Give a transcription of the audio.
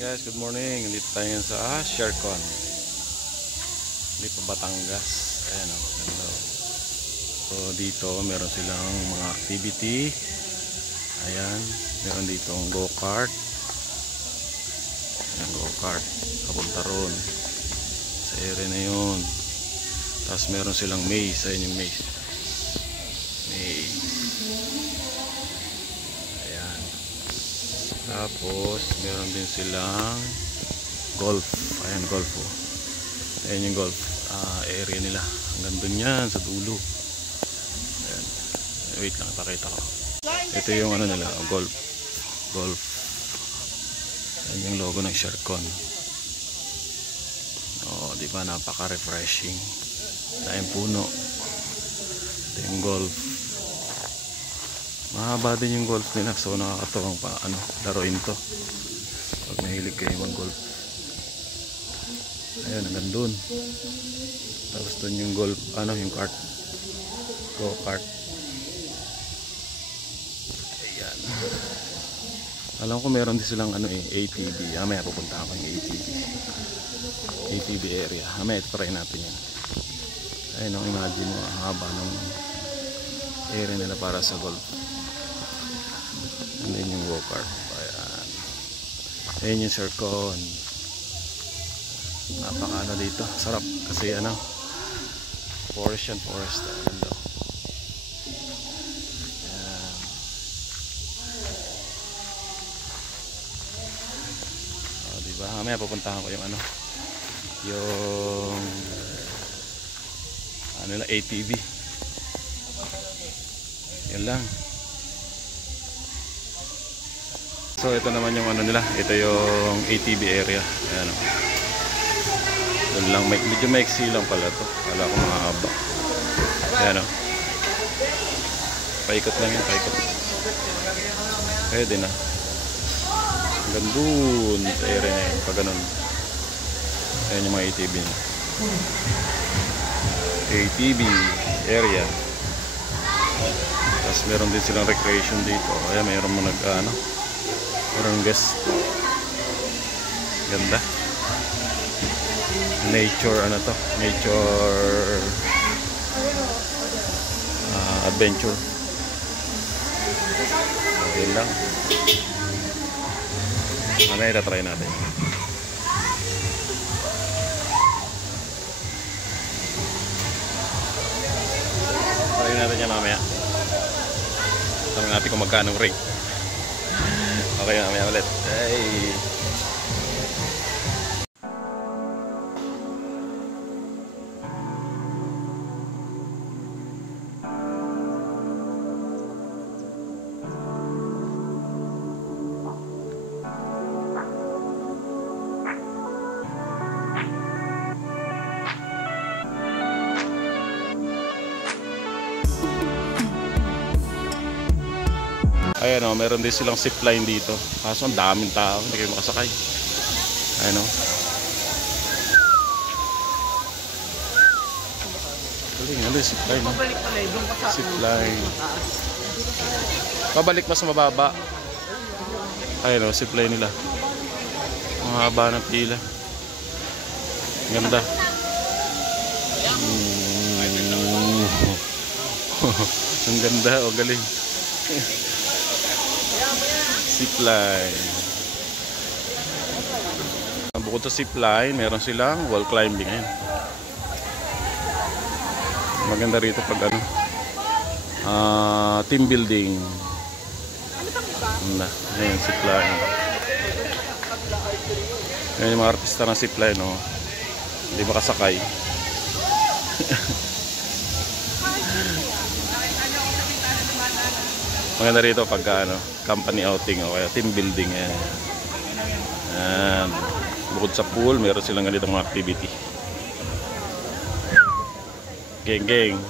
Guys, good morning. Dito tayo ngayon sa Shercon. Dito Batangas. Ayan o, ganda. So dito meron silang mga activity. Ayan, meron dito ang go-kart. Ayan, go-kart. Papunta ron sa area na yun. Tapos meron silang maze. Ayan yung maze. Maze. Tapos meron din silang golf. Ayan, golf oh. Ayan yung golf area nila. Hanggang dun yan sa dulo. Ayan. Wait lang, ipakita ko. Ito yung ano nila, golf. Golf. Ayan yung logo ng Shercon. Oh, di ba, napaka-refreshing. Dahil puno. Ito yung golf. Mahaba din yung golf nila, so nakakatuwang pa laruin to pag mahilig kayo mag golf. Ayan, hanggang dun. Tapos dun yung golf, yung kart, go kart. Ayan, alam ko meron din silang ATV. Maya pupunta ako yung ATV area. Maya try natin yan. Ayun, imagine mo haba ng area nila para sa golf. Ayan yung go-kart. Ayan. Ayan yung Shercon. Napaka dito. Sarap kasi forest yan, forest. Ayan daw. Ayan. Diba? Mamaya pupuntahan ko yung yung ATV. Yan lang. So ito naman yung nila. Ito yung ATV area. Ayan o. Doon lang, medyo maiksi lang pala to. Kala ko mahaba. Ayan o. Paikot lang yan, paikot. Pwede na. Hanggang doon sa area na yun. Pag ganun. Ayan yung mga ATV na. ATV area. Tapos meron din silang recreation dito. Ayan, mayroon mo meron guest. Ganda. Nature nature adventure. Ayan lang. Mamaya itatry natin. Try natin yan mamaya. Tanong natin kung magkano ring. Okay, mamaya ulit. Hey. Ayan o, meron din silang zipline dito. Kaso ang daming tao, hindi kayo makasakay. Ayan o. Galing, zipline. Zipline. Pabalik mas mababa. Ayan o, zipline nila. Ang haba ng pila. Ganda. Ang ganda o, galing. Zipline. Bukod sa zipline, meron silang wall climbing. Ayan. Maganda rito pag team building. Ayan, zipline. Ayan yung mga artista ng zipline, no? Hindi makasakay. Maganda rito pag company outing o kaya team building. Ayan. Bukod sa pool, meron silang ganitong activity. Geng geng.